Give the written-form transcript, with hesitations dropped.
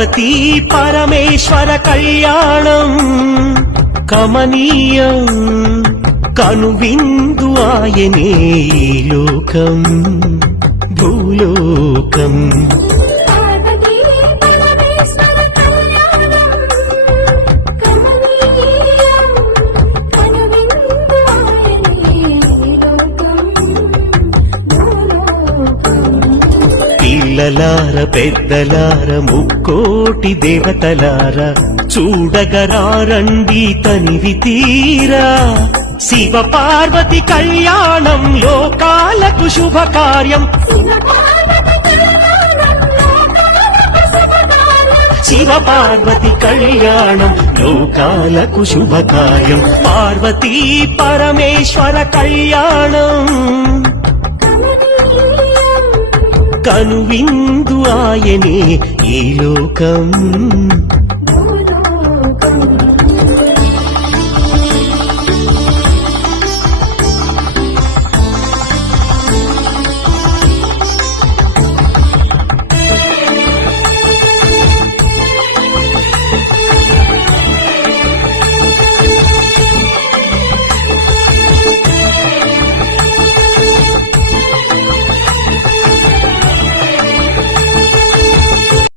పార్వతీ పరమేశ్వర కళ్యాణం కమనీయం కనువిందు ఆయనే లోకం భూలోకం పిల్లలార పెద్దలార ముక్కోటి దేవతలార చూడగరారండి తనివి తీరా శివ పార్వతి కళ్యాణం లోకాలకు శుభకార్యం శివ పార్వతి కళ్యాణం లోకాలకు శుభకార్యం పార్వతీ పరమేశ్వర కళ్యాణం కనువిందు ఆయనే ఈ లోకం